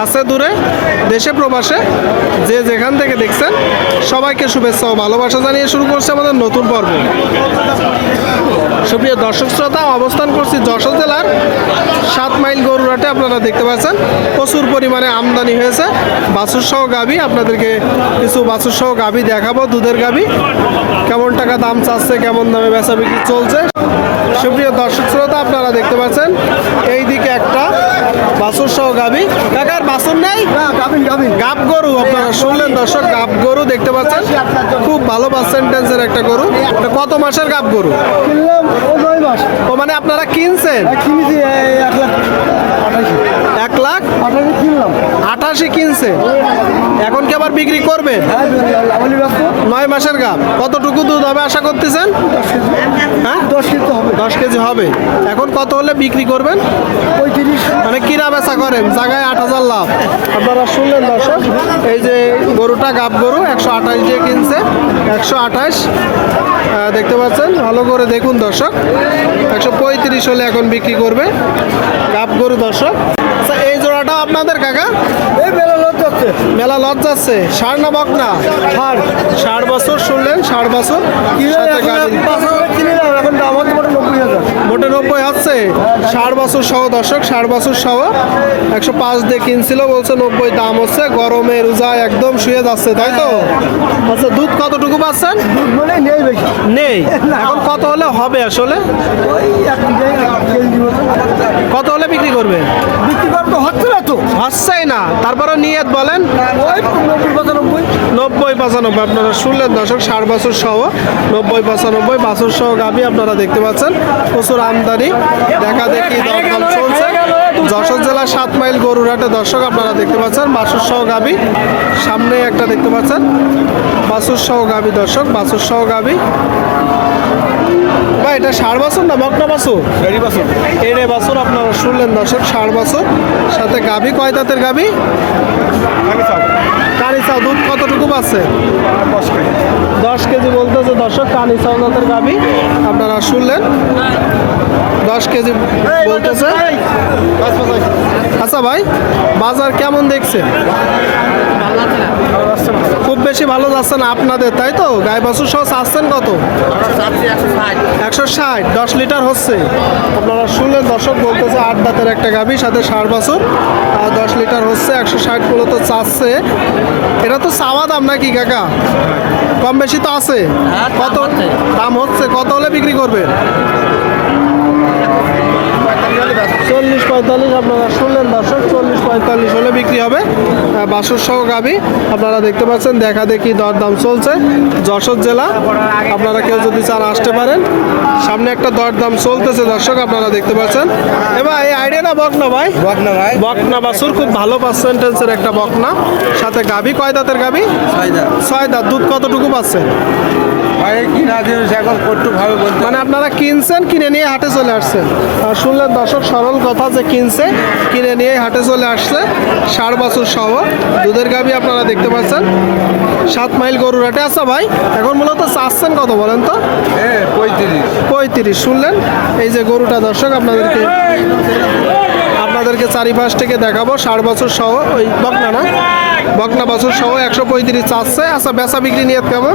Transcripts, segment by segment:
কাছে দূরে, দেশে প্রবাসে, যে যেখান থেকে দেখছেন, সবাইকে শুভেচ্ছা ও ভালোবাসা জানিয়ে শুরু করছে আমাদের নতুন পর্ব। সুপ্রিয় দর্শক শ্রোতা, অবস্থান করছি যশোর জেলার সাত মাইল গরুরাটে আপনারা দেখতে পাচ্ছেন, প্রচুর পরিমাণে আমদানি হয়েছে। বাছুর সহ গাভি, আপনাদেরকে কিছু বাছুর সহ গাভি দেখাবো, দুধের গাভি। কেমন টাকা দাম চাচ্ছে, কেমন দামে বেচা বিক্রি চলছে? সুপ্রিয় দর্শক শ্রোতা আপনারা দেখতে পাচ্ছেন এই দিকে একটা বাসুর সহ গাবি কাকার বাছুর নেই? গাব গরু আপনারা শুনলেন দর্শক গাব গরু দেখতে পাচ্ছেন। খুব ভালো পার্সেন্টেজের একটা গরু। কত মাসের গাব গরু? ও মাস। ও মানে আপনারা কিনছেন? এক এক লাখ? আঠাশি কিনছে। এখন কি আবার বিক্রি করবে? নয় মাসের গাব কতটুকু দুধ হবে আশা করতেছেন? হ্যাঁ? দশ কেজি হবে। দশ কেজি হবে এখন কত হলে বিক্রি করবেন? মানে কিনা বেচা করেন? জায়গায় আট হাজার লাভ। আপনারা শুনলেন দর্শক, এই যে গরুটা গাব গরু, একশো আঠাশ দিয়ে কিনছে, একশো আঠাশ। দেখতে পাচ্ছেন? ভালো করে দেখুন দর্শক। একশো পঁয়ত্রিশ হলে এখন বিক্রি করবে। গাব গরু দর্শক। জোড়াটা আপনাদের কাকা? এই মেলা লোক যাচ্ছে। মেলা লজ যাচ্ছে। সার না বকনা? ষাট। ষাট বছর শুনলেন ষাট বছর? কিনলাম এখন দাম হচ্ছে মোটে নব্বই হাজার। মোটে নব্বই হচ্ছে ষাট বছর সহ দর্শক ষাট বছর সহ একশো পাঁচ দিয়ে কিনছিল বলছে নব্বই দাম হচ্ছে গরমে রোজা একদম শুয়ে যাচ্ছে তাই তো? আচ্ছা দুধ কতটুকু পাচ্ছেন? দুধ বলে নেই বেশি। নেই? এখন কত হলে হবে আসলে? কত হলে বিক্রি করবে? বিক্রি করতে হচ্ছে না তো। হচ্ছেই না। তারপরে নিয়ত বলেন। নব্বই পঁচানব্বই। নব্বই পঁচানব্বই আপনারা শুনলেন দর্শক ষাট বছর সহ নব্বই পঁচানব্বই বাছর সহ গাভি আপনারা দেখতে পাচ্ছেন। প্রচুর আমদানি দেখা দেখি দরদাম চলছে। যশোর জেলার সাত মাইল গরুরহাটে দর্শক আপনারা দেখতে পাচ্ছেন বাছুর সহ গাভি। সামনে একটা দেখতে পাচ্ছেন বাছুর সহ গাভি দর্শক বাছুর সহ গাভি। ভাই এটা ষাট বছর না বকনা বাছুর গাড়ি বাসন এড়ে বাছুর আপনারা শুনলেন দর্শক ষাট বছর সাথে গাভি কয় দাঁতের গাভি? কানি চাও দুধ কতটুকু পাচ্ছে দশ কেজি দশ কেজি বলতেছে দর্শক কানি চাও গাবি আপনারা শুনলেন দশ কেজি বলতেছে আচ্ছা ভাই বাজার কেমন দেখছেন বেশি ভালো যাচ্ছে না আপনাদের তাই তো? গায়ে বাছুর সহ চাচ্ছেন কত? একশো ষাট দশ লিটার হচ্ছে। আপনারা শুনলেন দর্শক বলতেছে আট দাঁতের একটা গাভি সাথে ষাট বছর। আর দশ লিটার হচ্ছে একশো ষাট মূলত চাচ্ছে। এটা তো চাওয়া দাম নাকি কাকা? কম বেশি তো আছে। কত? দাম হচ্ছে কত হলে বিক্রি করবে চল্লিশ পঁয়তাল্লিশ আপনারা শুনলেন দর্শক চল্লিশ পঁয়তাল্লিশ হলে বিক্রি হবে। বাসর সহ গাবি আপনারা দেখতে পাচ্ছেন দেখা দেখি দরদাম চলছে। যশোর জেলা আপনারা কেউ যদি চান আসতে পারেন। সামনে একটা দরদাম চলতেছে দর্শক আপনারা দেখতে পাচ্ছেন। এবার এই আইডিয়া না বকনা ভাই? বকনা ভাই। বকনা বাসুর খুব ভালো পার্সেন্টেজের একটা বকনা। সাথে গাবি কয় দাঁতের গাবি ছয় দাঁত দুধ কতটুকু পাচ্ছে? ভাই কি না জিনিস এখন একটু ভাবে বলতে মানে আপনারা কিনছেন কিনে নিয়ে হাটে চলে আসছেন আর শুনলেন দর্শক সরল কথা যে কিনছে কিনে নিয়ে হাটে চলে আসছে ষাট বছর সহ দুধের গাবি আপনারা দেখতে পাচ্ছেন সাত মাইল গরুর হাটে আসা ভাই এখন মূলত চাচ্ছেন কত বলেন তো হ্যাঁ পঁয়ত্রিশ পঁয়ত্রিশ শুনলেন এই যে গরুটা দর্শক আপনাদেরকে আপনাদেরকে চারিপাশ থেকে দেখাবো। ষাট বছর সহ ওই বকনা না? বকনা বছর সহ একশো পঁয়ত্রিশ চাচ্ছে। আচ্ছা বেচা বিক্রি নিয়ে কেমন?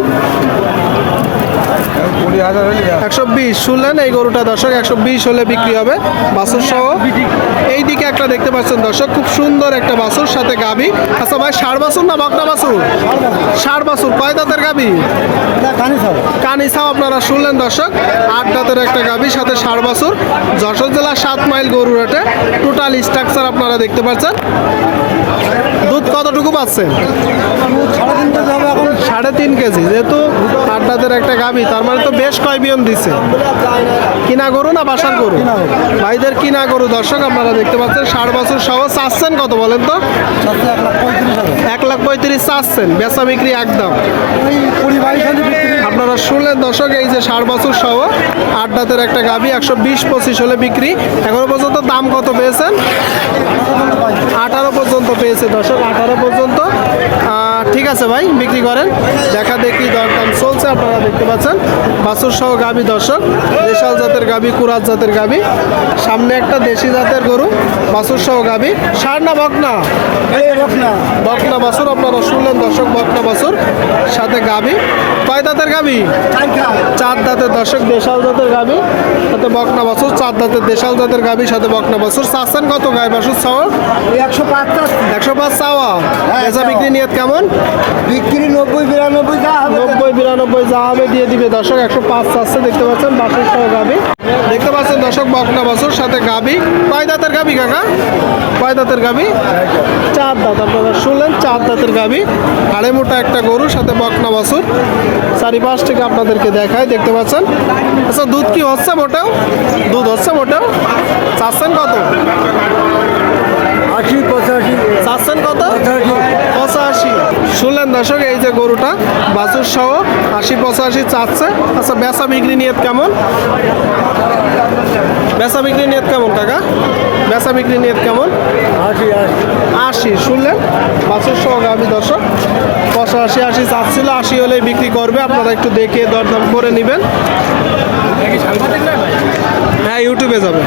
একশো বিশ শুনলেন, এই গরুটা দর্শক একশো বিশ হলে বিক্রি হবে বাছুর সহ। এই দিকে একটা দেখতে পাচ্ছেন দর্শক, খুব সুন্দর একটা বাছুর, সাথে গাবি আচ্ছা ভাই ষাট বাছুর না বকনা বাছুর? ষাট বাছুর, কয় দাঁতের গাবি কানি সব কানি ছাও আপনারা শুনলেন দর্শক, আট দাঁতের একটা গাবি সাথে ষাট বাছুর। যশোর জেলা সাত মাইল গরুরাটে টোটাল স্ট্রাকচার আপনারা দেখতে পাচ্ছেন। কতটুকু পাচ্ছেন সাড়ে তিন কেজি যেহেতু আড্ডাদের একটা গাবি তার মানে তো বেশ কয় বিয়ন দিছে। কিনা গরু না বাসার গরু? ভাইদের কিনা গরু দর্শক আপনারা দেখতে পাচ্ছেন ষাট বছর সহ চাচ্ছেন কত বলেন তো? এক লাখ পঁয়ত্রিশ হাজার। এক লাখ পঁয়ত্রিশ চাচ্ছেন বেচা বিক্রি একদম। আপনারা শুনলেন দর্শক এই যে ষাট বছর সহ আট দাঁতের একটা গাবি একশো বিশ পঁচিশ হলে বিক্রি। এখনও পর্যন্ত দাম কত পেয়েছেন? আঠারো পর্যন্ত পেয়েছে দর্শক আঠারো পর্যন্ত। ঠিক আছে ভাই বিক্রি করেন। দেখা দেখি দরদাম চলছে আপনারা দেখতে পাচ্ছেন। বাছুর সহ গাবি দর্শক দেশাল জাতের গাবি কুরাত জাতের গাবি সামনে একটা দেশি জাতের গরু বাছুর সহ গাবি সার না বকনা এই রক না। বকনা বাছুর আপনারা শুনলেন দর্শক বকনা বাছুর সাথে গাবি কয় দাঁতের গাবি? চার দাঁতের দর্শক দেশাল জাতের গাবি সাথে বকনা বাছুর চার দাঁতের দেশাল জাতের গাবি সাথে বকনা বাছুর। চাচ্ছেন কত গায়ে বাছুর ছাওয়া একশো পাঁচ একশো পাঁচ চাওয়া? বেচা বিক্রি নিয়ত কেমন? বিক্রি নব্বই বিরানব্বই যা হবে। নব্বই বিরানব্বই যা হবে দিয়ে দিবে। দর্শক একশো পাঁচ চাচ্ছে দেখতে পাচ্ছেন বাছুর সহ গাবি। দেখতে পাচ্ছেন দর্শক বকনা বাছুর সাথে গাবি। কয় দাঁতের গাবি কাকা? কয় দাঁতের গাবি? চার দাঁত আপনারা শুনলেন চার দাঁতের গাবি। হাড়ে মোটা একটা গরু সাথে বকনা বাছুর। চারিপাশ থেকে আপনাদেরকে দেখায় দেখতে পাচ্ছেন? আচ্ছা দুধ কি হচ্ছে মোটাও? দুধ হচ্ছে মোটাও? চাচ্ছেন কত? আশি পঁচাশি। চাচ্ছেন কত? পঁচাশি। শুনলেন দর্শক এই যে গরুটা বাছুর সহ আশি পঁচাশি চাচ্ছে। আচ্ছা বেচা বিক্রি নিয়ত কেমন? বেচা বিক্রি নিয়ত কেমন কাকা? বেচা বিক্রি নিয়ত কেমন? আশি আশি। আশি শুনলেন? বাছুর সহ গাভী দর্শক। একশো আশি আশি চাচ্ছিল আশি হলেই বিক্রি করবে। আপনারা একটু দেখে দরদাম করে নেবেন। হ্যাঁ ইউটিউবে যাবে।